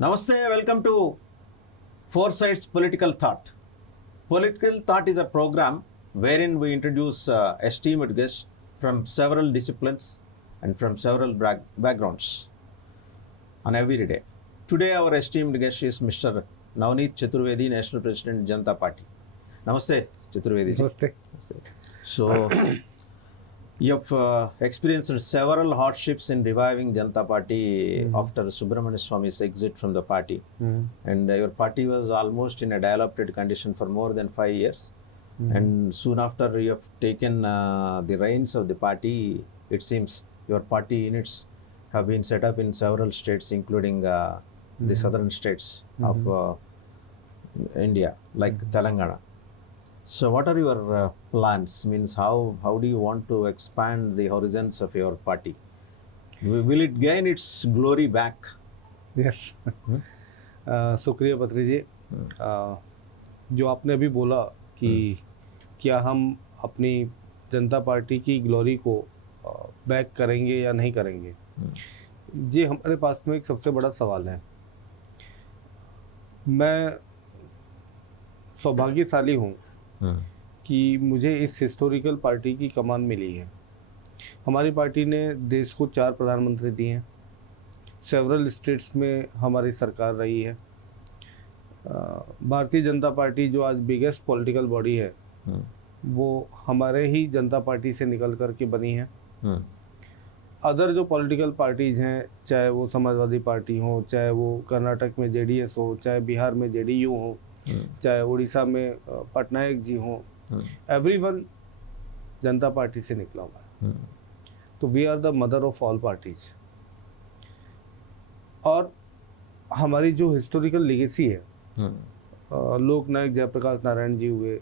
Namaste, welcome to Foresight's Political Thought. Political Thought is a program wherein we introduce esteemed guests from several disciplines and from several backgrounds on every day. Today, our esteemed guest is Mr. Navneet Chaturvedi, National President, Janata Party. Namaste, Chaturvedi ji. Namaste. So, you have experienced several hardships in reviving Janata Party after Subramania Swamy's exit from the party. And your party was almost in a dilapidated condition for more than 5 years. And soon after you have taken the reins of the party, it seems your party units have been set up in several states, including the southern states of India, like Telangana. So what are your plans? Means how do you want to expand the horizons of your party? Will it gain its glory back? Yes शुक्रिया पत्री जी। जो आपने अभी बोला कि क्या हम अपनी जनता पार्टी की ग्लोरी को बैक करेंगे या नहीं करेंगे, ये हमारे पास में एक सबसे बड़ा सवाल है। मैं सौभाग्यशाली हूँ कि मुझे इस हिस्टोरिकल पार्टी की कमान मिली है। हमारी पार्टी ने देश को 4 प्रधानमंत्री दिए हैं, सेवरल स्टेट्स में हमारी सरकार रही है। भारतीय जनता पार्टी जो आज बिगेस्ट पॉलिटिकल बॉडी है, वो हमारे ही जनता पार्टी से निकल कर के बनी है। अदर जो पॉलिटिकल पार्टीज़ हैं, चाहे वो समाजवादी पार्टी हो, चाहे वो कर्नाटक में जेडीएस हो, चाहे बिहार में जेडीयू हो, चाहे उड़ीसा में पटनायक जी हों, एवरीवन जनता पार्टी से निकला हुआ है। तो we are the mother of all parties. और हमारी जो हिस्टोरिकल लेगेसी है, लोकनायक जयप्रकाश नारायण जी हुए,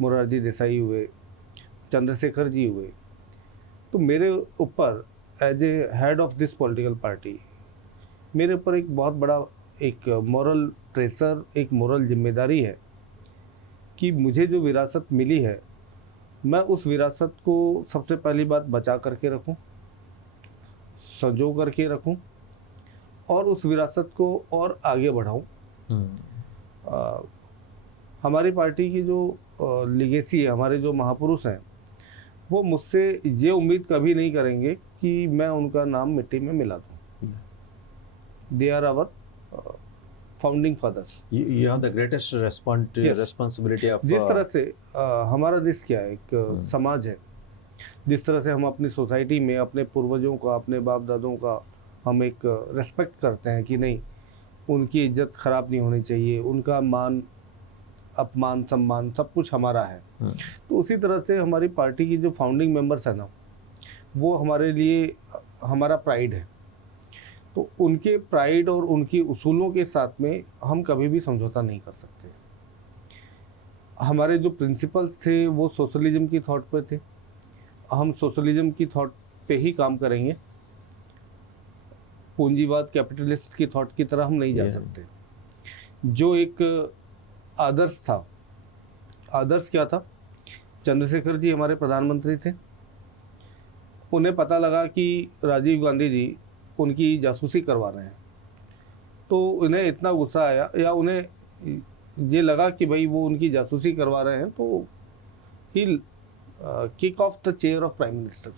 मोरारजी देसाई हुए, चंद्रशेखर जी हुए, तो मेरे ऊपर as a head of this political party मेरे ऊपर एक बहुत बड़ा एक मॉरल प्रेशर, एक मॉरल जिम्मेदारी है कि मुझे जो विरासत मिली है, मैं उस विरासत को सबसे पहली बात बचा करके रखूं, संजो करके रखूं और उस विरासत को और आगे बढ़ाऊं। हमारी पार्टी की जो लिगेसी है, हमारे जो महापुरुष हैं, वो मुझसे ये उम्मीद कभी नहीं करेंगे कि मैं उनका नाम मिट्टी में मिला दूं। They are our founding fathers. You have the greatest responsibility of जिस तरह से हमारा देश क्या है, एक समाज है, जिस तरह से हम अपनी सोसाइटी में अपने पूर्वजों का, अपने बाप दादों का हम एक रेस्पेक्ट करते हैं कि नहीं, उनकी इज्जत खराब नहीं होनी चाहिए, उनका मान अपमान सम्मान सब कुछ हमारा है। तो उसी तरह से हमारी पार्टी की जो फाउंडिंग मेंबर्स हैं ना, वो हमारे लिए हमारा प्राइड है। तो उनके प्राइड और उनकी उसूलों के साथ में हम कभी भी समझौता नहीं कर सकते। हमारे जो प्रिंसिपल्स थे वो सोशलिज्म की थॉट पे थे, हम सोशलिज्म की थॉट पे ही काम करेंगे। पूंजीवाद कैपिटलिस्ट की थॉट की तरह हम नहीं जा सकते। जो एक आदर्श था, आदर्श क्या था? चंद्रशेखर जी हमारे प्रधानमंत्री थे, उन्हें पता लगा कि राजीव गांधी जी उनकी जासूसी करवा रहे हैं, तो उन्हें इतना गुस्सा आया, या उन्हें ये लगा कि भाई वो उनकी जासूसी करवा रहे हैं, तो ही kick off the chair of prime minister.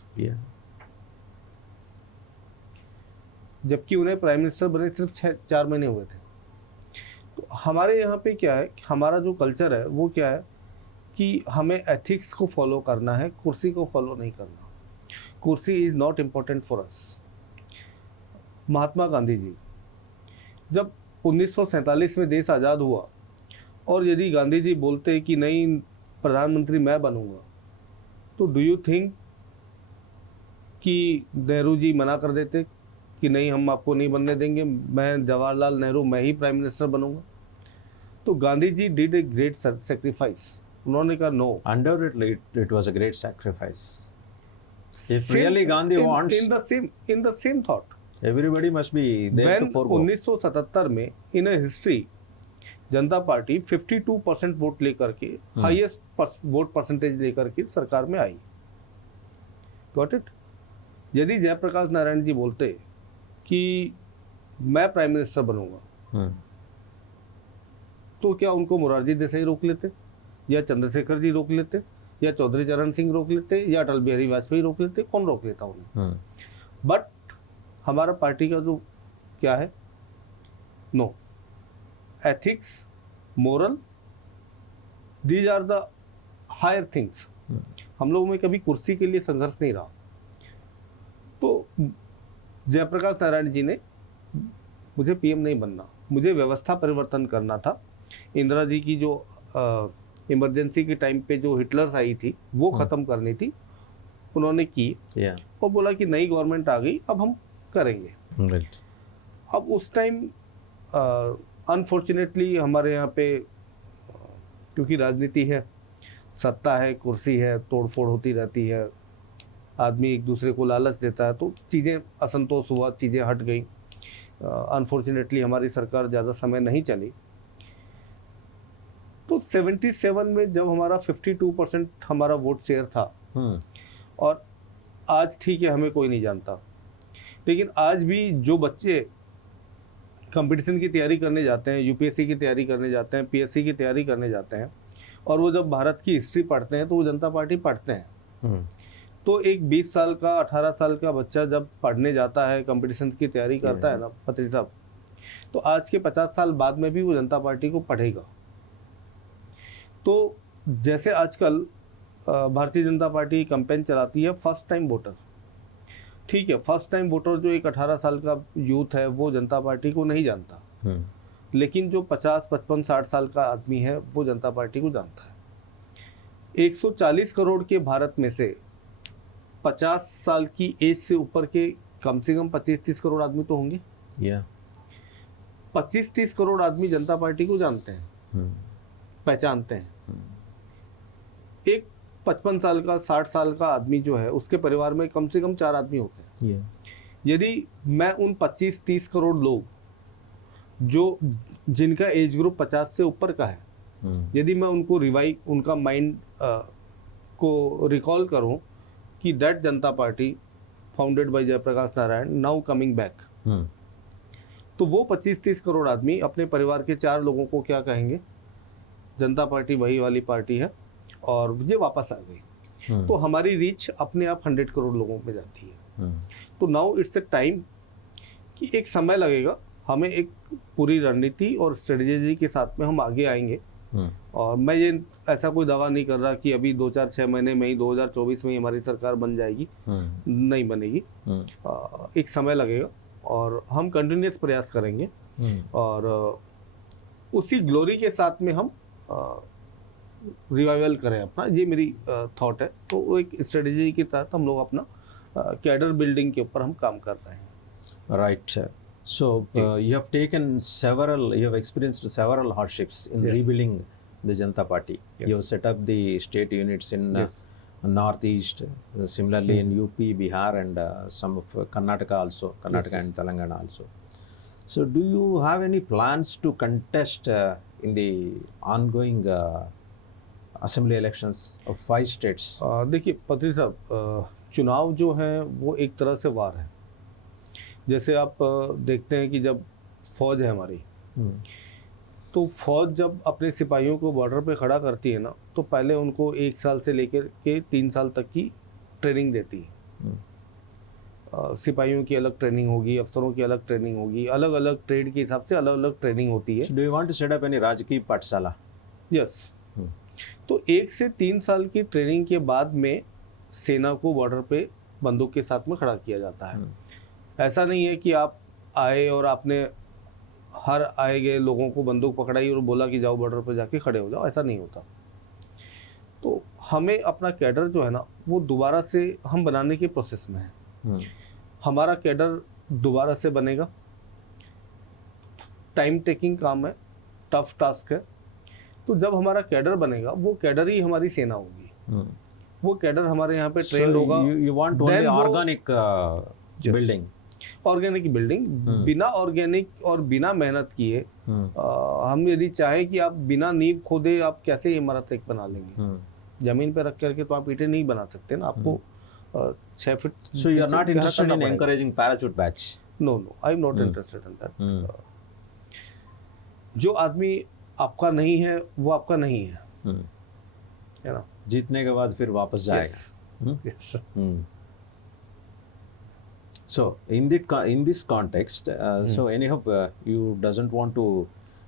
जबकि उन्हें प्राइम मिनिस्टर बने सिर्फ 4 महीने हुए थे। तो हमारे यहाँ पे क्या है, हमारा जो कल्चर है वो क्या है कि हमें एथिक्स को फॉलो करना है, कुर्सी को फॉलो नहीं करना। कुर्सी is not important for us. Mahatma Gandhi ji जब 1947 में देश आज़ाद हुआ, और यदि गांधी जी बोलते कि नहीं प्रधानमंत्री मैं बनूंगा, तो डू यू थिंक कि नेहरू जी मना कर देते कि नहीं हम आपको नहीं बनने देंगे, मैं जवाहरलाल नेहरू मैं ही प्राइम मिनिस्टर बनूंगा? तो Gandhi ji did a great sacrifice. उन्होंने कहा no, undoubtedly it was a great sacrifice. If really Gandhi wants, in the same thought, everybody must be there to forgo. 1977 में in history Janata party 52% vote लेकर के, highest vote percentage लेकर के सरकार में आई। Got it? यदि जयप्रकाश नारायण जी बोलते कि मैं प्राइम मिनिस्टर बनूंगा, तो क्या उनको मोरारजी देसाई रोक लेते, या चंद्रशेखर जी रोक लेते, या चौधरी चरण सिंह रोक लेते, या अटल बिहारी वाजपेयी रोक लेते? कौन रोक लेता उन्हें? बट हमारा पार्टी का जो क्या है, no, ethics, moral, these are the higher things. हम लोगों में कभी कुर्सी के लिए संघर्ष नहीं रहा। तो जयप्रकाश नारायण जी ने, मुझे पीएम नहीं बनना, मुझे व्यवस्था परिवर्तन करना था। इंदिरा जी की जो इमरजेंसी के टाइम पे जो हिटलर्स आई थी वो खत्म करनी थी, उन्होंने की। और बोला कि नई गवर्नमेंट आ गई, अब हम करेंगे। अब उस टाइम अनफॉर्चुनेटली हमारे यहाँ पे क्योंकि राजनीति है, सत्ता है, कुर्सी है, तोड़फोड़ होती रहती है, आदमी एक दूसरे को लालच देता है, तो चीज़ें असंतोष हुआ, चीज़ें हट गई। अनफॉर्चुनेटली हमारी सरकार ज़्यादा समय नहीं चली। तो 77 में जब हमारा 52% हमारा वोट शेयर था, और आज ठीक है हमें कोई नहीं जानता, लेकिन आज भी जो बच्चे कंपटीशन की तैयारी करने जाते हैं, यूपीएससी की तैयारी करने जाते हैं, पीएससी की तैयारी करने जाते हैं, और वो जब भारत की हिस्ट्री पढ़ते हैं तो वो जनता पार्टी पढ़ते हैं। तो एक 20 साल का 18 साल का बच्चा जब पढ़ने जाता है, कंपटीशन की तैयारी करता है ना पत्री साहब, तो आज के 50 साल बाद में भी वो जनता पार्टी को पढ़ेगा। तो जैसे आजकल भारतीय जनता पार्टी कैंपेन चलाती है फर्स्ट टाइम वोटर, ठीक है, फर्स्ट टाइम वोटर जो एक 18 साल का यूथ है वो जनता पार्टी को नहीं जानता, लेकिन जो 50, 55, 60 साल का आदमी है वो जनता पार्टी को जानता है। 140 करोड़ के भारत में से 50 साल की एज से ऊपर के कम से कम 25-30 करोड़ आदमी तो होंगे। 25-30 करोड़ आदमी जनता पार्टी को जानते हैं, पहचानते हैं। एक 55 साल का 60 साल का आदमी जो है उसके परिवार में कम से कम 4 आदमी होते हैं। यदि मैं उन 25-30 करोड़ लोग जो जिनका एज ग्रुप 50 से ऊपर का है, यदि मैं उनको उनका माइंड को रिकॉल करूं कि that Janata party founded by Jayaprakash Narayan now coming back, तो वो 25-30 करोड़ आदमी अपने परिवार के 4 लोगों को क्या कहेंगे, जनता पार्टी वही वाली पार्टी है और ये वापस आ गई। तो हमारी रीच अपने आप 100 करोड़ लोगों में जाती है। तो नाउ इट्स अ टाइम कि एक समय लगेगा, हमें एक पूरी रणनीति और स्ट्रेटेजी के साथ में हम आगे आएंगे। और मैं ये ऐसा कोई दावा नहीं कर रहा कि अभी 2-4-6 महीने में ही 2024 में ही हमारी सरकार बन जाएगी, नहीं बनेगी। एक समय लगेगा और हम कंटिन्यूस प्रयास करेंगे और उसी ग्लोरी के साथ में हम रिवाइवल करें अपना, ये मेरी थॉट है। तो वो एक स्ट्रेटेजी के तहत हम लोग अपना कैडर बिल्डिंग के ऊपर हम काम कर रहे हैं। Right sir. So you have experienced several hardships in rebuilding the Janata Party. You have set up the state units in Northeast, similarly in UP, Bihar, and some of Karnataka also, and Telangana also. So do you have any plans to contest in the ongoing assembly elections of 5 states? देखिए पत्री साहब, चुनाव जो है वो एक तरह से वार है। जैसे आप देखते हैं कि जब फौज है हमारी, तो फौज जब अपने सिपाहियों को बॉर्डर पे खड़ा करती है ना, तो पहले उनको 1 साल से लेकर के 3 साल तक की ट्रेनिंग देती है। सिपाहियों की अलग ट्रेनिंग होगी, अफसरों की अलग ट्रेनिंग होगी, अलग अलग ट्रेड के हिसाब से अलग अलग ट्रेनिंग होती है। So do you want to set up any राजकीय पाठशाला? यस। तो 1 से 3 साल की ट्रेनिंग के बाद में सेना को बॉर्डर पे बंदूक के साथ में खड़ा किया जाता है। ऐसा नहीं है कि आप आए और आपने हर आए गए लोगों को बंदूक पकड़ाई और बोला कि जाओ बॉर्डर पर जाके खड़े हो जाओ, ऐसा नहीं होता। तो हमें अपना कैडर जो है ना वो दोबारा से हम बनाने के प्रोसेस में है। हमारा कैडर दोबारा से बनेगा, टाइम टेकिंग काम है, टफ टास्क है। तो जब हमारा कैडर बनेगा वो कैडर ही हमारी सेना होगी, वो कैडर हमारे यहाँ पे ट्रेंड होगा। You want only organic building? Organic building, बिना ऑर्गेनिक और बिना मेहनत किए हम यदि चाहें कि आप बिना नींव खोदे आप कैसे इमारत एक बना लेंगे? जमीन पे रख करके तो आप ईंटें नहीं बना सकते ना, आपको 6 feet. So you are not interested in encouraging parachute batch? No, I am not interested in that. जो आदमी आपका नहीं है वो आपका नहीं है, है ना? जीतने के बाद फिर वापस जाएगा. Yes. So in this context, so anyhow, you doesn't want to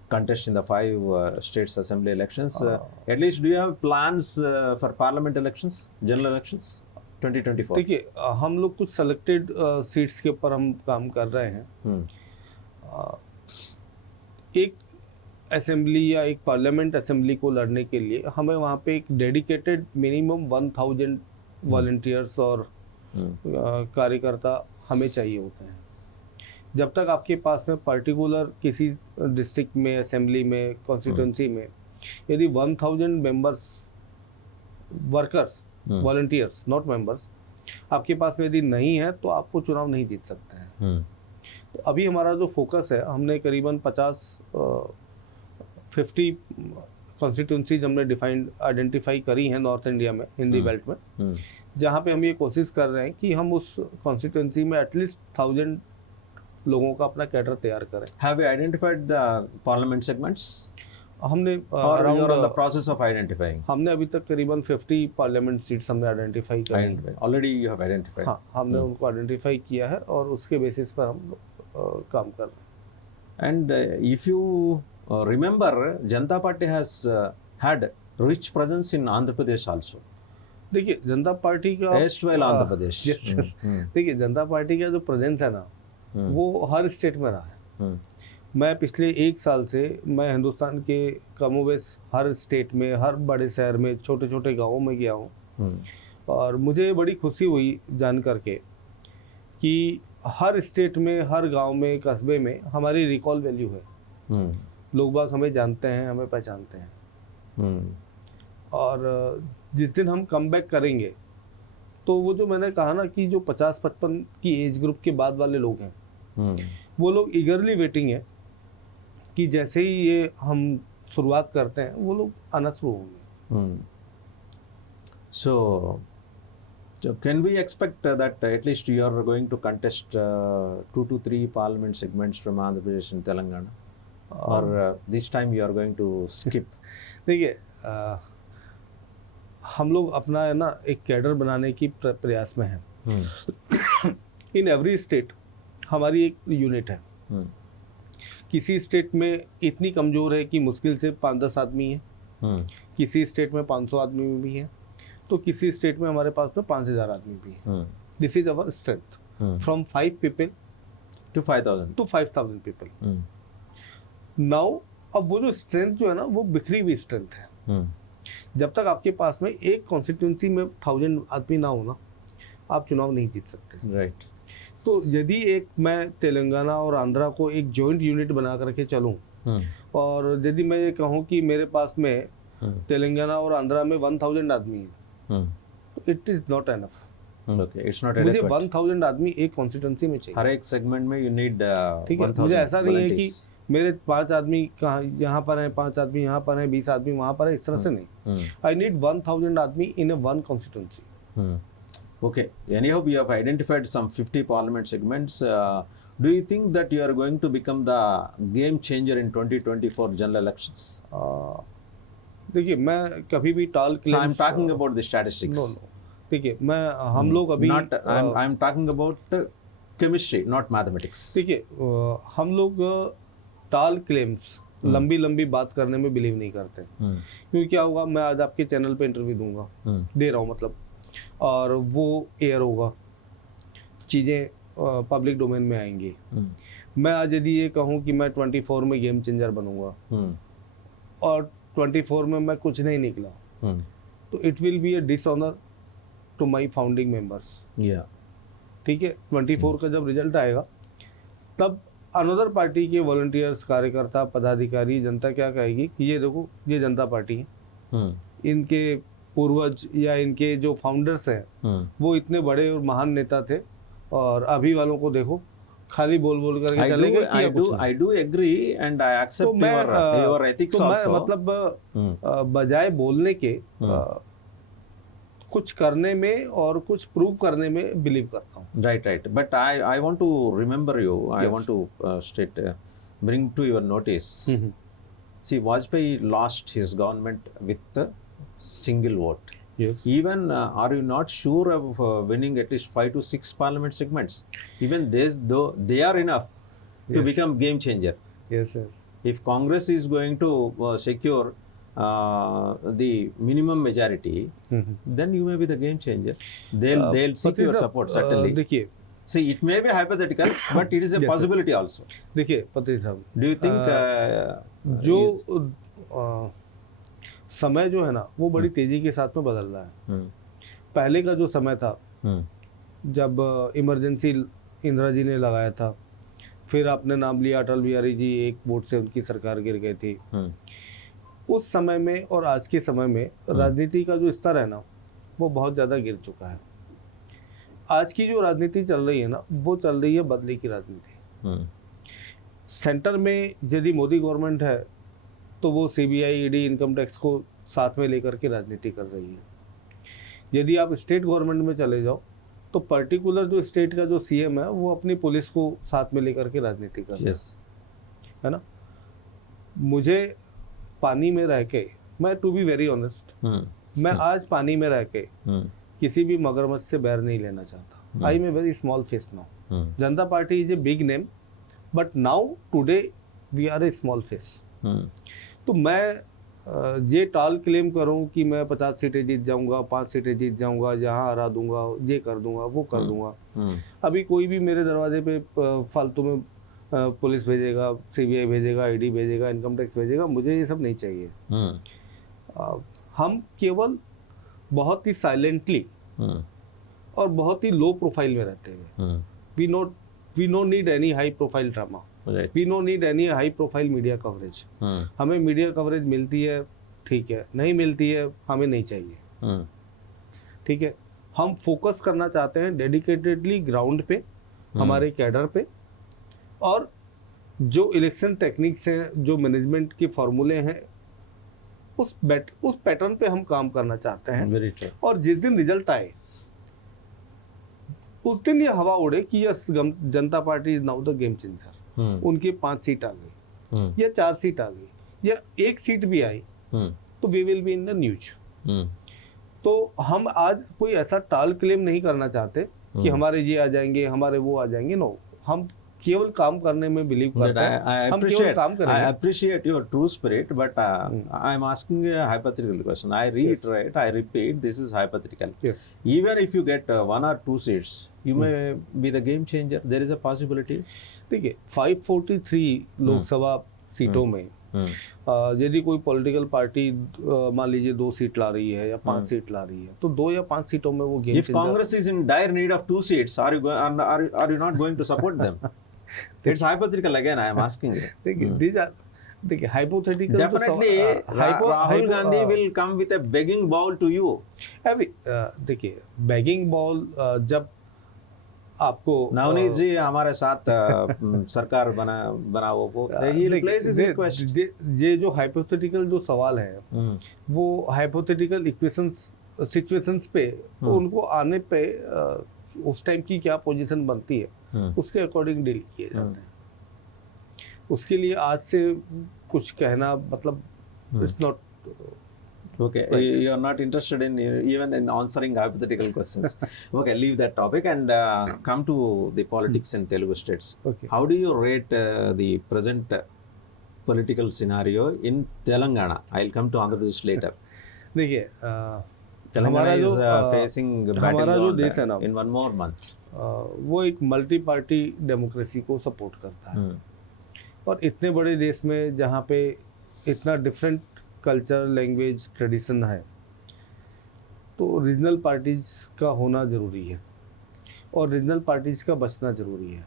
contest in the 5 states assembly elections. At least, do you have plans for parliament elections, general elections, 2024? देखिए, हम लोग कुछ सेलेक्टेड सीट्स के ऊपर हम काम कर रहे हैं. एक असेंबली या एक पार्लियामेंट असेंबली को लड़ने के लिए हमें वहाँ पे एक डेडिकेटेड मिनिमम 1000 वॉलंटियर्स और कार्यकर्ता हमें चाहिए होते हैं. जब तक आपके पास में पर्टिकुलर किसी डिस्ट्रिक्ट में, असेंबली में, कॉन्स्टिट्यूंसी में यदि 1000 members, workers, volunteers, not members, आपके पास में यदि नहीं है तो आप वो चुनाव नहीं जीत सकते हैं. तो अभी हमारा जो फोकस है, हमने करीबन 50 कॉन्स्टिट्यूंसीज हमने आइडेंटिफाई करी हैं नॉर्थ इंडिया में, हिंदी बेल्ट में, जहाँ पे हम ये कोशिश कर रहे हैं कि हम उस कॉन्स्टिट्यूंसी में एटलीस्ट 1000 लोगों का अपना कैडर तैयार करें. Have you identified the parliament segments? हमने Or you are on the process of identifying? हमने अभी तक करीबन 50 पार्लियामेंट सीट्स हमने आइडेंटिफाई करी. Already you have identified? हाँ, हमने उनको आइडेंटिफाई किया है और उसके बेसिस पर हम काम कर रहे हैं. And if you remember, Janata Party has had rich presence in Andhra Pradesh also. देखिए, जनता पार्टी का Erstwhile Andhra Pradesh. देखिए, जनता पार्टी का जो प्रेजेंस है ना, वो हर स्टेट में रहा है. मैं पिछले 1 साल से मैं हिंदुस्तान के कमोबेश हर स्टेट में, हर बड़े शहर में, छोटे छोटे गाँवों में गया हूँ. और मुझे बड़ी खुशी हुई जान करके कि हर स्टेट में, हर गांव में, कस्बे में हमारी रिकॉल वैल्यू है. लोग बाग हमें जानते हैं, हमें पहचानते हैं. और जिस दिन हम कम बैक करेंगे तो वो जो मैंने कहा ना कि जो 50-55 की एज ग्रुप के बाद वाले लोग हैं, वो लोग ईगरली वेटिंग है कि जैसे ही ये हम शुरुआत करते हैं वो लोग आना शुरू होंगे. So can we expect that at least you are going to contest 2 to 3 parliament segments from Andhra Pradesh and Telangana? Or this time you are going to skip? देखिए, हम लोग अपना है ना एक कैडर बनाने की प्रयास में हैं. इन एवरी स्टेट हमारी एक यूनिट है. किसी स्टेट में इतनी कमज़ोर है कि मुश्किल से 5-10 आदमी है, किसी स्टेट में 500 आदमी भी हैं, तो किसी स्टेट में हमारे पास में 5000 आदमी भी हैं. This is our strength, from 5 people to 5,000 people. Now अब वो जो स्ट्रेंथ जो है ना, वो बिखरी हुई स्ट्रेंथ है. जब तक आपके पास में एक कॉन्स्टिट्यूंसी में 1000 आदमी ना हो ना, आप चुनाव नहीं जीत सकते. राइट. तो यदि एक मैं तेलंगाना और आंध्रा को एक जॉइंट यूनिट बना करके चलूं, और यदि मैं ये कहूं कि मेरे पास में तेलंगाना और आंध्रा में 1000 आदमी है, तो it is not enough. Okay, it's not मुझे एडेक्वेट. 1000 आदमी एक कॉन्स्टिट्यूंसी में चाहिए. हर एक सेगमेंट में यू नीड ठीक है, 1000. मुझे ऐसा नहीं है कि मेरे 5 आदमी कहाँ यहाँ पर हैं, 5 आदमी यहाँ पर हैं, 20 आदमी वहाँ पर है, इस तरह से नहीं. आई नीड 1000 आदमी in a one constituency. Okay. Anyhow, we have identified some 50 parliament segments. Do you think that you are going to become the game changer in 2024 general elections? देखिए, मैं कभी भी टाल So I'm talking about the statistics. No. देखिए, मैं हम लोग अभी Not. I'm talking about chemistry, not mathematics. देखिए, हम लोग टाल क्लेम्स, लंबी बात करने में बिलीव नहीं करते. क्योंकि क्या होगा, मैं आज आपके चैनल पे इंटरव्यू दूंगा, दे रहा हूँ मतलब, और वो एयर होगा, चीज़ें पब्लिक डोमेन में आएंगी. मैं आज यदि ये कहूँ कि मैं 24 में गेम चेंजर बनूंगा और 24 में मैं कुछ नहीं निकला, तो it will be a dishonour to my founding members. ठीक है, 24 का जब रिजल्ट आएगा तब अनदर पार्टी के वॉलंटियर्स, कार्यकर्ता, पदाधिकारी, जनता क्या कहेगी कि ये देखो, ये जनता पार्टी है, इनके पूर्वज या इनके जो फाउंडर्स हैं वो इतने बड़े और महान नेता थे, और अभी वालों को देखो खाली बोल करके चले गए. I do agree and I accept your ethics also. मैं मतलब बजाय बोलने के कुछ करने में और कुछ प्रूव करने में बिलीव करता हूँ. Right. But I want to remember you. I want to bring to your notice See, Vajpayee lost his government with a single vote. Yes. Even are you not sure of winning at least 5 to 6 parliament segments? Even this, though they are enough to Yes. become game changer. Yes, yes. If Congress is going to secure the minimum majority, then you may be the game changer. They'll seek your support certainly. देखिए See, it may be hypothetical, but it is a Yes, sir. possibility also. देखिए पत्री साहब, Do you think जो समय जो है ना वो बड़ी तेजी के साथ में बदल रहा है। हम्म, पहले का जो समय था हम्म, जब इमरजेंसी इंदिरा जी ने लगाया था, फिर आपने नाम लिया अटल बिहारी जी, एक वोट से उनकी सरकार गिर गई थी। हम्म, उस समय में और आज के समय में राजनीति का जो स्तर है ना वो बहुत ज़्यादा गिर चुका है। आज की जो राजनीति चल रही है ना वो चल रही है बदले की राजनीति। हम्म, सेंटर में यदि मोदी गवर्नमेंट है तो वो सीबीआई, ईडी, इनकम टैक्स को साथ में लेकर के राजनीति कर रही है। यदि आप स्टेट गवर्नमेंट में चले जाओ तो पर्टिकुलर जो स्टेट का जो सीएम है वो अपनी पुलिस को साथ में लेकर के राजनीति कर रहा yes. है ना। मुझे पानी में रह के, मैं टू बी वेरी ऑनेस्ट, मैं आज पानी में रह के किसी भी मगरमच्छ से बैर नहीं लेना चाहता। I am a very small face now. Janata Party is a big name but now today we are a small face. तो मैं ये टाल क्लेम करूं कि मैं 50 सीटें जीत जाऊंगा, 5 सीटें जीत जाऊंगा, यहाँ हरा दूंगा, ये कर दूंगा, वो कर दूंगा। अभी कोई भी मेरे दरवाजे पे फालतू में पुलिस भेजेगा, सीबीआई भेजेगा, ईडी भेजेगा, इनकम टैक्स भेजेगा, मुझे ये सब नहीं चाहिए। हम केवल बहुत ही साइलेंटली और बहुत ही लो प्रोफाइल में रहते हैं। We no need any high profile drama, we no need any high profile media coverage. हमें मीडिया कवरेज मिलती है ठीक है, नहीं मिलती है हमें नहीं चाहिए। ठीक है, हम फोकस करना चाहते हैं डेडिकेटेडली ग्राउंड पे, हमारे कैडर पे, और जो इलेक्शन टेक्निक्स हैं, जो मैनेजमेंट के फॉर्मूले हैं, उस पैटर्न पे हम काम करना चाहते हैं। Very true. और जिस दिन रिजल्ट आए उस दिन ये हवा उड़े कि yes Janata Party is now the game changer. उनकी 5 सीट आ गई या 4 सीट आ गई या 1 सीट भी आई तो we will be in the news. तो हम आज कोई ऐसा टाल क्लेम नहीं करना चाहते कि हमारे ये आ जाएंगे, हमारे वो आ जाएंगे। नो, हम केवल काम करने में बिलीव करते हैं। हम केवल काम करेंगे। I appreciate your true spirit, but I'm asking a hypothetical question. I reiterate, I repeat, this is hypothetical. Yes. Even if you get 1 or 2 seats, you may be the game changer. There is a possibility. देखिए 543 लोकसभा सीटों में यदि कोई political party मान लीजिए 2 seat ला रही है या 5 सीट ला रही है तो 2 या 5 सीटों में वो game If Congress is in dire need of 2 seats, are you not going to support them? It's hypothetical again. I am asking you. देखिए hypothetical Definitely, Rahul Gandhi will come with a begging bowl to you. अभी देखिए begging ball जब आपको नवनीत जी हमारे साथ सरकार बनाओ वो ये जो हाइपोथेटिकल जो सवाल है वो हाइपोथेटिकल इक्वेशंस सिचुएशंस पे उनको आने पे उस टाइम की क्या पोजीशन बनती है उसके अकॉर्डिंग डील किए जाते हैं। उसके लिए आज से कुछ कहना मतलब it's not okay. Right. You are not interested in even in answering hypothetical questions. Okay, leave that topic and come to the politics in Telugu states. Okay. How do you rate the present political scenario in Telangana? I'll come to Andhra Pradesh later. देखिए Telangana is facing battleground देश है ना in 1 more month. वो एक multi party democracy को support करता है और इतने बड़े देश में जहाँ पे इतना डिफरेंट कल्चर, लैंग्वेज, ट्रेडिशन है तो रीजनल पार्टीज का होना ज़रूरी है और रीजनल पार्टीज का बचना ज़रूरी है।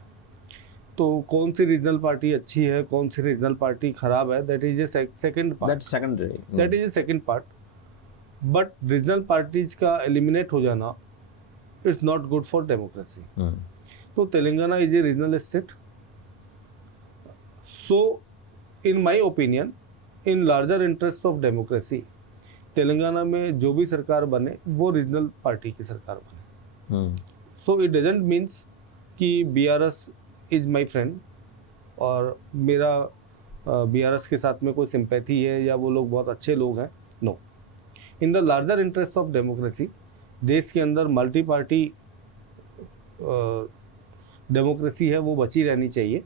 तो कौन सी रीजनल पार्टी अच्छी है, कौन सी रीजनल पार्टी खराब है, that is a second part, That's secondary. That is a second part. But regional parties का एलिमिनेट हो जाना it's not good for democracy. तो Telangana is a regional state. So in my opinion, in larger interest of democracy, Telangana में जो भी सरकार बने वो रीजनल पार्टी की सरकार बने। सो इट डजंट मीन्स कि बीआरएस इज माय फ्रेंड और मेरा बीआरएस के साथ में कोई सिंपैथी है या वो लोग बहुत अच्छे लोग हैं, no. In the larger interest of democracy, देश के अंदर मल्टी पार्टी डेमोक्रेसी है वो बची रहनी चाहिए।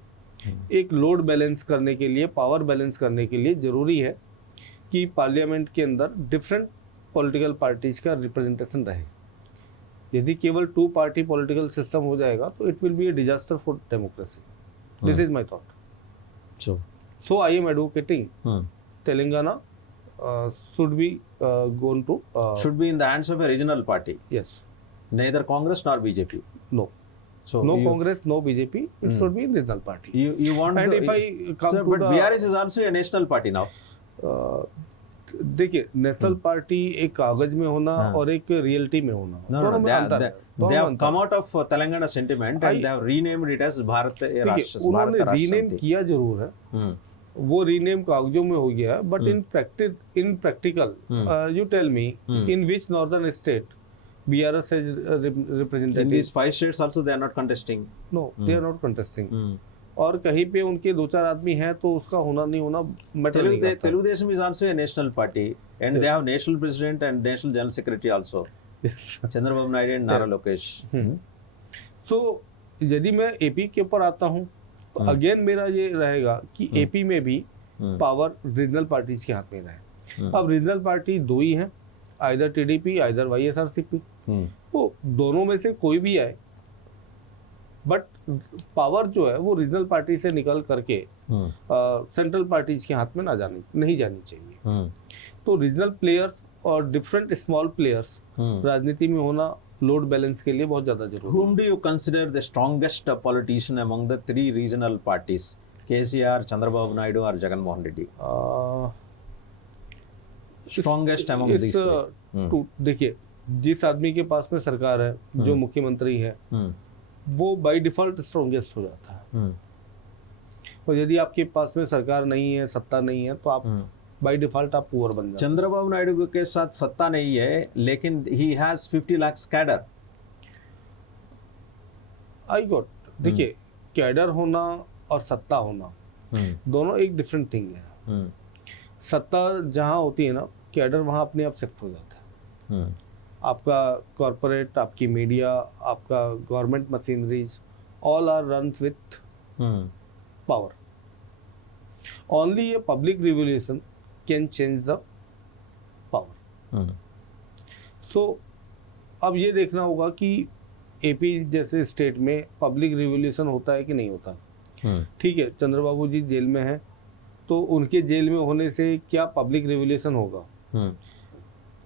एक लोड बैलेंस करने के लिए, पावर बैलेंस करने के लिए ज़रूरी है कि पार्लियामेंट के अंदर डिफरेंट पॉलिटिकल पार्टीज का रिप्रेजेंटेशन रहे। यदि केवल 2 पार्टी पॉलिटिकल सिस्टम हो जाएगा तो it will be A disaster for democracy. This is my thought. So I am advocating Telangana should be gone to should be in the hands of a regional party, yes, neither Congress nor BJP. no, So no you, Congress, no BJP, it should be in regional party. you want And the, if I come sir, to but the BRS is also a national party now. देखिए, national party एक कागज में होना और एक reality में होना, दोनों में अंतर है। They have come out of Telangana sentiment and they have renamed it as Bharat Rashtra. उन्होंने रीनेम किया जरूर है, वो रीनेम कागजों में हो गया, but in practical you tell me in which northern state BRS is represented? In these 5 states also they are not contesting. No, they are not contesting. और कहीं पे उनके 2-4 आदमी हैं तो उसका होना नहीं होना मैटर नहीं करता। Telugu Desam is also a national party and they have national president and national general secretary also. Yes. Chandrababu Naidu and Nara Lokesh. So यदि मैं AP के ऊपर आता हूँ तो अगेन मेरा ये रहेगा कि AP में भी पावर रीजनल पार्टीज के हाथ में रहे। अब रीजनल पार्टी 2 ही हैं, आइदर TDP आइदर YSRCP। तो दोनों में से कोई भी आए, बट पावर जो है वो रीजनल पार्टी से निकल करके सेंट्रल पार्टीज के हाथ में नहीं जानी चाहिए। तो रीजनल प्लेयर्स और डिफरेंट स्मॉल प्लेयर्स राजनीति में होना लोड बैलेंस के लिए बहुत ज्यादा जरूरी है। Whom do you consider the strongest politician among the 3 regional parties? KCR, Chandrababu Naidu or Jagan Mohan Reddy? Strongest among these 3? देखिए, जिस आदमी के पास में सरकार है, जो मुख्यमंत्री है, वो बाय डिफॉल्ट स्ट्रॉन्गेस्ट हो जाता है। और यदि आपके पास में सरकार नहीं है, सत्ता नहीं है, तो आप बाय डिफॉल्ट आप पुअर बन जाते हैं। चंद्रबाबू नायडू के साथ सत्ता नहीं है, लेकिन he has 50 lakh cadre. I got, देखिए, कैडर होना और सत्ता होना दोनों एक डिफरेंट थिंग है। सत्ता जहाँ होती है ना, कैडर वहाँ अपने आप शिफ्ट हो जाता है। आपका कॉरपोरेट, आपकी मीडिया, आपका government machineries, all are runs with power. Only a public revolution can change the power. So अब ये देखना होगा कि AP जैसे स्टेट में पब्लिक रिवोल्यूशन होता है कि नहीं होता। ठीक है, चंद्रबाबू जी जेल में हैं, तो उनके जेल में होने से क्या पब्लिक रिवोल्यूशन होगा?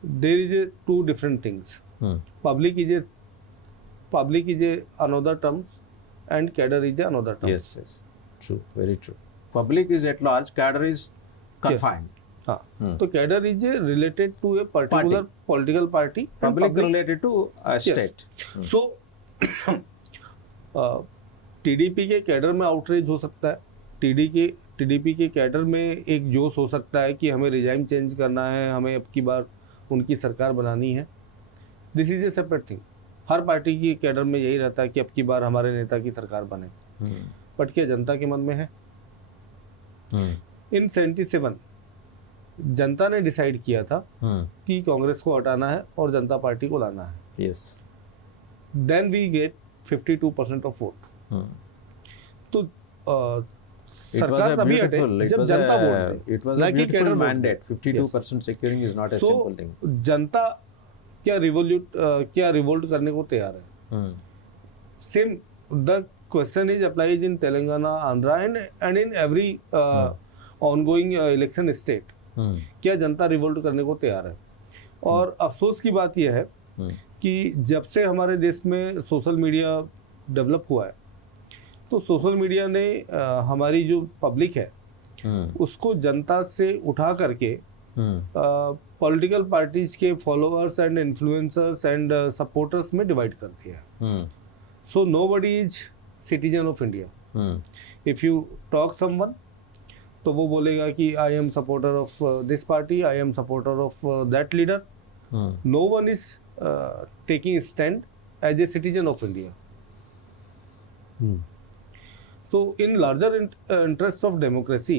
There is 2 different things. Public is a another term and cadre is a another term. Yes yes, true, very true. Public is at large, cadre is confined. हाँ, तो cadre is related to a particular political party, public related to a state. So TDP के cadre में outreach हो सकता है, TDP के cadre में एक जोश हो सकता है कि हमें रिजाइम चेंज करना है, हमें अब की बार उनकी सरकार बनानी है। This is a separate thing. Her party की कैडर में यही रहता है कि अब की बार हमारे नेता की सरकार बने। बट क्या जनता के मन में है? इन 77 जनता ने डिसाइड किया था कि कांग्रेस को हटाना है और जनता पार्टी को लाना है। Yes, then we get 52% of vote. तो सरकार तभी हटे जब जनता वोट दे। It was a beautiful mandate. 52% securing is not a simple thing. जनता क्या रिवोल्ट करने को तैयार है? Same the question is applies in Telangana, Andhra and in every ongoing election state. क्या जनता रिवोल्ट करने को तैयार है? और अफसोस की बात यह है कि जब से हमारे देश में सोशल मीडिया डेवलप हुआ है, तो सोशल मीडिया ने हमारी जो पब्लिक है उसको जनता से उठा करके पॉलिटिकल पार्टीज के followers and influencers and supporters में डिवाइड कर दिया। So nobody is citizen of India. If you talk someone, तो वो बोलेगा कि I am supporter of this party, I am supporter of that leader. No one is taking stand as a citizen of India. So in larger interests of democracy,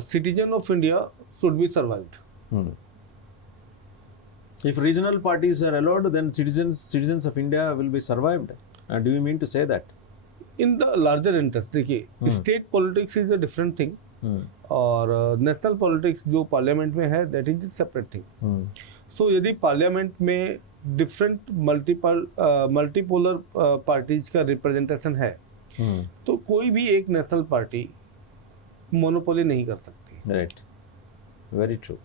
citizen of India should be survived. Hmm. If regional parties are allowed, then citizens of India will be survived. Do you mean to say that? In the larger interest, देखिए state politics is a different thing और national politics जो parliament में है that is separate thing. सो यदि parliament में different multipolar parties का representation है तो कोई भी एक नेशनल पार्टी मोनोपोली नहीं कर सकती. Right, very true.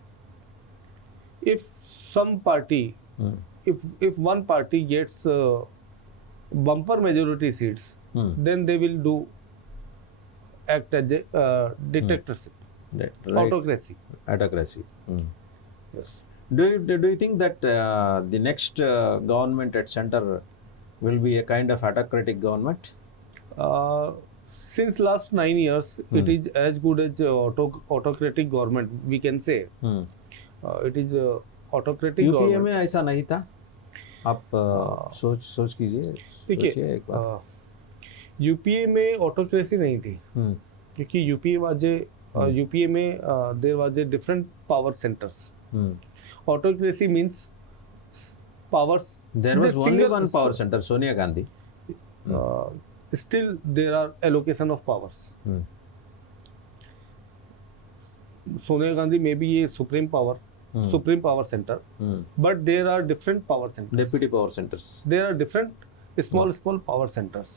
If some party, if one party gets bumper majority seats, then they will do act as a dictatorship, Right. autocracy. Autocracy. Yes. Do you think that the next government at center will be a kind of autocratic government? Since last 9 years, it is as good as autocratic government. We can say it is autocratic UPA government. में ऐसा नहीं था. आप सोच कीजिए. देखिए सोचिए एक बार. यूपीए में ऑटोक्रेसी नहीं थी क्योंकि यूपीए में there was a different power centres. Autocracy means powers. There was only one power center, Sonia Gandhi. Still there are allocation of powers. Sonia Gandhi may be a supreme power center, but there are different power centers. Deputy power centers. There are different small power centers.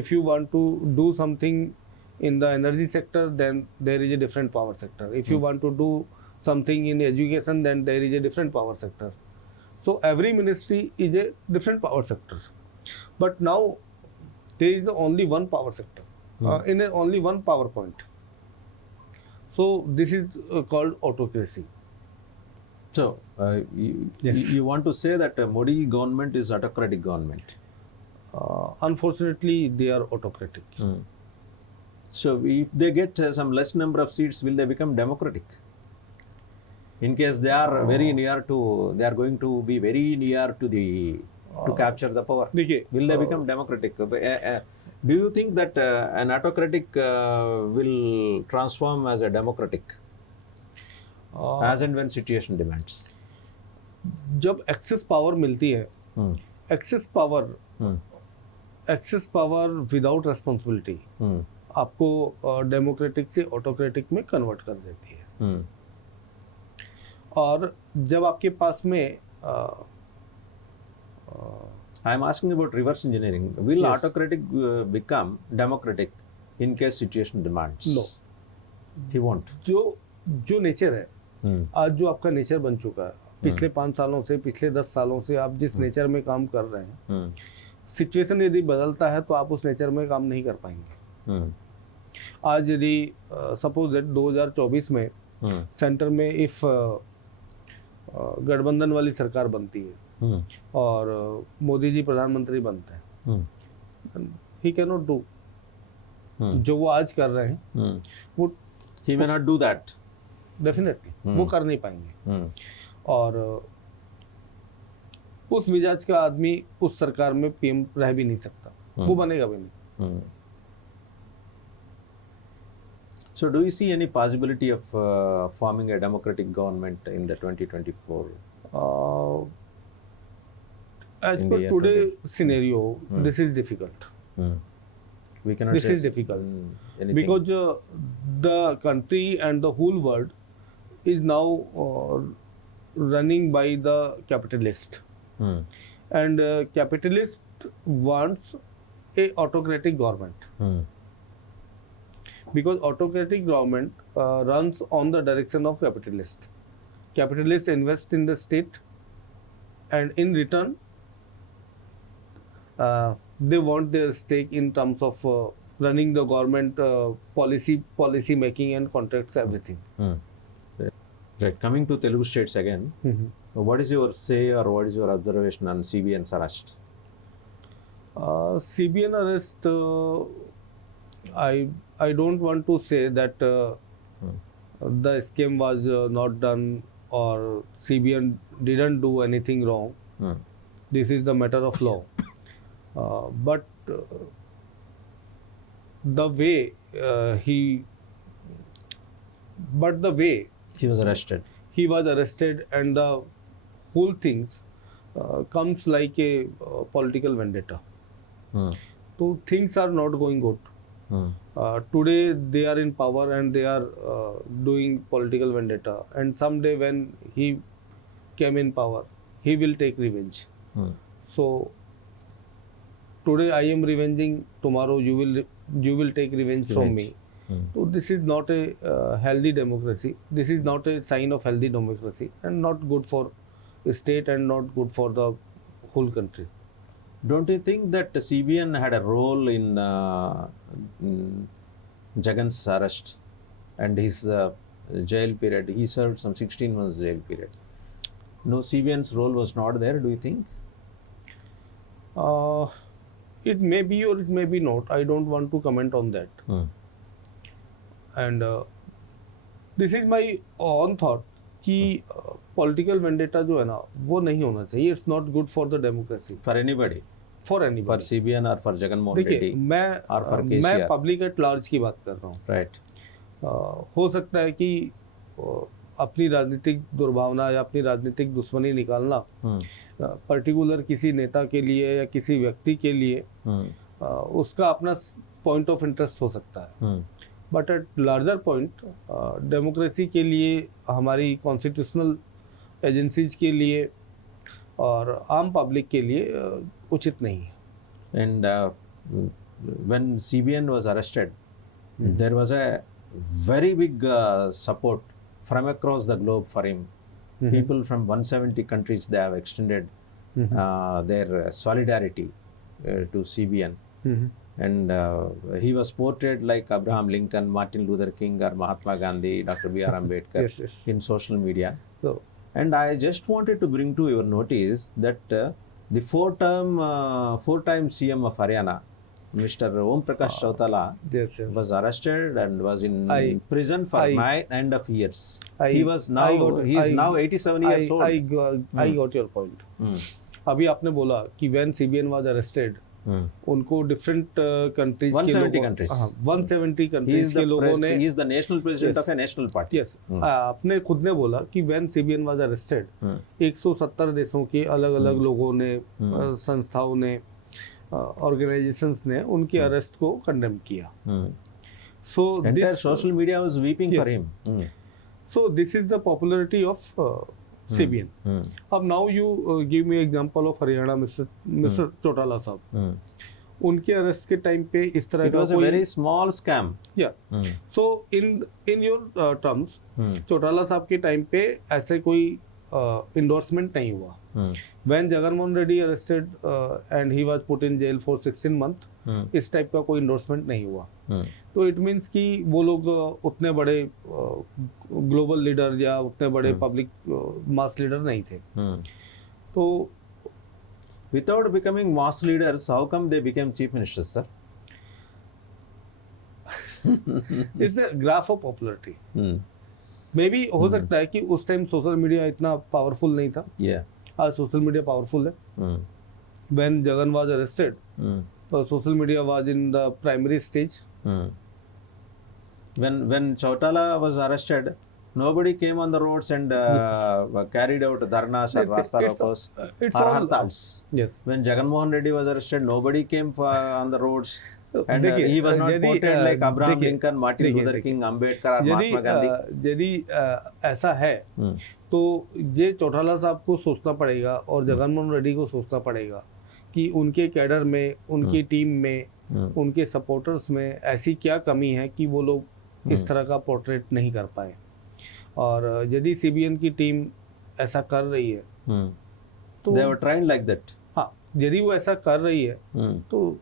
If you want to do something in the energy sector, then there is a different power sector. If you want to do something in education, then there is a different power sector. So every ministry is a different power sector. But now there is only one power sector, in only one power point. So this is called autocracy. So Yes. you want to say that Modi government is autocratic government? Unfortunately, they are autocratic. So if they get some less number of seats, will they become democratic? In case they are they are going to be very near to to capture the power. देखिए Will they become democratic? Do you think that an autocratic will transform as a democratic as and when situation demands? जब access power मिलती है, access power without responsibility आपको democratic से autocratic में convert कर देती है. और जब आपके पास में I am asking about reverse engineering. Will Yes. autocratic become democratic in case situation demands? No. He won't. जो नेचर है आज जो आपका नेचर बन चुका है पिछले 5 सालों से पिछले 10 सालों से आप जिस नेचर में काम कर रहे हैं, सिचुएशन यदि बदलता है तो आप उस नेचर में काम नहीं कर पाएंगे. आज यदि सपोज दैट 2024 में सेंटर में इफ गठबंधन वाली सरकार बनती है और मोदी जी प्रधानमंत्री बनते हैं, ही कैन नॉट डू जो वो आज कर रहे हैं वो He may not do that. Definitely वो कर नहीं पाएंगे. और उस मिजाज का आदमी उस सरकार में पीएम रह भी नहीं सकता, वो बनेगा भी नहीं. So do you see any possibility of forming a democratic government in the 2024? As In per the year today scenario, this is difficult. We cannot This say is difficult anything. because the country and the whole world is now running by the capitalist, and capitalist wants a autocratic government, because autocratic government runs on the direction of capitalist. Capitalists invest in the state, and in return they want their stake in terms of running the government, policy making and contracts, everything. Right. Coming to Telugu states again, what is your say or what is your observation on CBN's arrest? CBN arrest, I don't want to say that the scheme was not done or CBN didn't do anything wrong. This is the matter of law. But the way he but the way He was arrested. he was arrested and the whole things comes like a political vendetta. Hmm. So things are not going good. Hmm. Today they are in power and they are doing political vendetta, and someday when he came in power, he will take revenge. Hmm. So today I am revenging, tomorrow you will take revenge from me. Hmm. So this is not a healthy democracy. This is not a sign of healthy democracy, and not good for the state and not good for the whole country. Don't you think that CBN had a role in Jagan's arrest and his jail period? He served some 16 months jail period. No, CBN's role was not there, do you think? It may be or it may be not. I don't want to comment on that. Hmm. And this is my own thought कि political vendetta जो है ना वो नहीं होना चाहिए. It's not good for the democracy, For anybody? For For anybody. CBN or for Jagan Mohan देखिए Reddy? or for मैं KCR? पब्लिक एट लार्ज की बात कर रहा हूँ. Right. हो सकता है कि अपनी राजनीतिक दुर्भावना या अपनी राजनीतिक दुश्मनी निकालना Hmm. पर्टिकुलर किसी नेता के लिए या किसी व्यक्ति के लिए Hmm. उसका अपना पॉइंट ऑफ इंटरेस्ट हो सकता है. Hmm. But at larger point democracy के लिए, हमारी कॉन्स्टिट्यूशनल एजेंसीज के लिए और आम पब्लिक के लिए उचित नहीं है. And when CBN was arrested, there was a very big support from across the globe for him. People from 170 countries, they have extended their solidarity to CBN. And he was portrayed like Abraham Lincoln, Martin Luther King, or Mahatma Gandhi, Dr. B.R. Ambedkar Yes, yes. in social media. So, And I just wanted to bring to your notice that the four-time CM of Haryana, Mr. Om Prakash Chautala, yes, yes. was arrested and was in I- prison for I- 9.5 years. I- He was now I got- he is I- now 87 years old. I got your point. Hmm. अभी आपने बोला कि when CBN was arrested, Hmm. उनको different countries 170 countries. 170 He countries is के the लोगों ने he is the national president Yes. of a national party. Yes आपने खुद ने बोला कि when CBN was arrested Hmm. 170 देशों के अलग अलग लोगों ने, संस्थाओं ने, ऑर्गेनाइजेशंस ने उनके अरेस्ट को कंडेम किया. Hmm. So Entire social media was weeping for Yes. him. Hmm. So this is the popularity of CBN. Hmm. अब now you give me example of Haryana mister Chautala साहब. Hmm. उनके अरेस्ट के time पे इस तरह It का was a कोई very small scam. या Hmm. So in your terms Hmm. Chautala साहब के टाइम पे ऐसे कोई इंडोर्समेंट नहीं हुआ. Hmm. When Jagannath Reddy arrested and he was put in jail for 16 months, Hmm. इस टाइप का कोई इंडोर्समेंट नहीं हुआ. Hmm. तो इट मीन्स कि वो लोग उतने बड़े ग्लोबल लीडर या उतने बड़े पब्लिक मास लीडर नहीं थे. Hmm. तो Without becoming mass leaders, how come they became chief ministers, sir? It's the graph of popularity. Hmm. May be हो सकता है कि उस टाइम सोशल मीडिया इतना पावरफुल नहीं था. Yeah. आज सोशल मीडिया पावरफुल है. Hmm. When Jagan was arrested, Hmm. social media was in the primary stage. Hmm. When Chautala was arrested, nobody came on the roads and carried out dharnas or rasta rokos It's or all hartals. yes. When Jagan Mohan Reddy was arrested, nobody came on the roads. And देखिए, he was not यदि, portrayed like Abraham देखिए, Lincoln, Martin देखिए, Luther देखिए, King, Ambedkar or यदि Mahatma Gandhi. यदि ऐसा है Hmm. तो ये चौटाला साहब को सोचना पड़ेगा और जगनमोहन रेड्डी को सोचना पड़ेगा कि उनके कैडर में, उनकी टीम में, उनके सपोर्टर्स में ऐसी क्या कमी है कि वो लोग इस तरह का पोर्ट्रेट नहीं कर पाए. और यदि सीबीएन की टीम ऐसा कर रही है Hmm. तो They were trained like that. हाँ, यदि वो ऐसा कर रही है Hmm. तो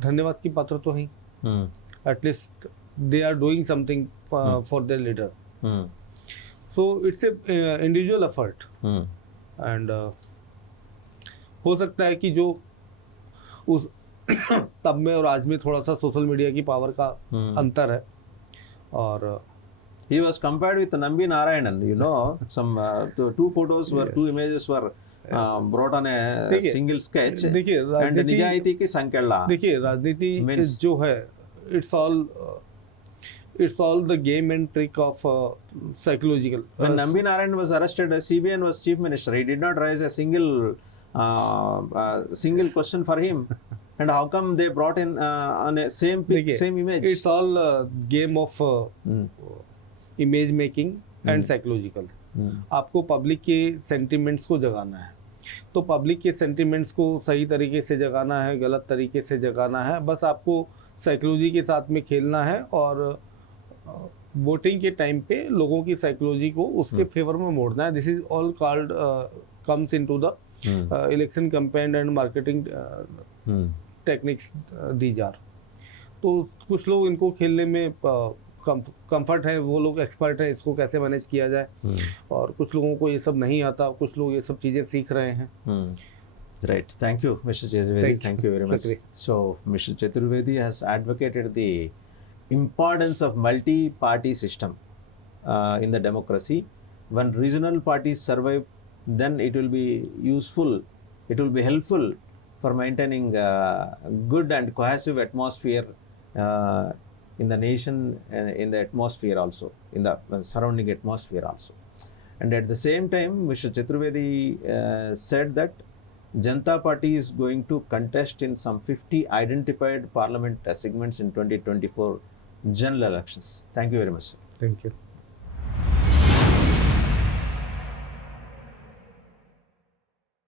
धन्यवाद की पात्र तो है. Hmm. At least they are doing something for their leader. Hmm. So it's a individual effort. Hmm. And हो सकता है कि जो उस तब में और आज में थोड़ा सा सोशल मीडिया की पावर का अंतर है. और He was compared with Nambi Narayanan, you know, some two photos were, two images were brought on a देखिए, single sketch. देखिए, And राजनीति- निजायती की संकेला. देखिए राजनीति Means- जो है it's all It's all the game and trick of psychological. When Nambi Narayan was arrested, CBN was chief minister. He did not raise a single question for him. And how come they brought in on a same देखिए, same image? It's all game of image making and psychological. आपको public के sentiments को जगाना है, तो public के sentiments को सही तरीके से जगाना है, गलत तरीके से जगाना है, बस आपको साइकोलॉजी के साथ में खेलना है और वोटिंग के टाइम पे लोगों की साइकोलॉजी को उसके फेवर में मोड़ना है. This is all called comes into the election campaign and marketing techniques these are. तो कुछ लोग इनको खेलने में कंफर्ट है, वो लोग एक्सपर्ट है इसको कैसे मैनेज किया जाए, और कुछ लोगों को ये सब नहीं आता, कुछ लोग ये सब चीज़ें सीख रहे हैं. Right. Thank you, Mr. Chaturvedi. Thank you very much. So, Mr. Chaturvedi has advocated the importance of multi-party system in the democracy. When regional parties survive, then it will be useful, it will be helpful for maintaining good and cohesive atmosphere in the nation and in the atmosphere also, in the surrounding atmosphere also. And at the same time, Mr. Chaturvedi said that Janata Party is going to contest in some 50 identified parliament segments in 2024 general elections. Thank you very much, sir. Thank you.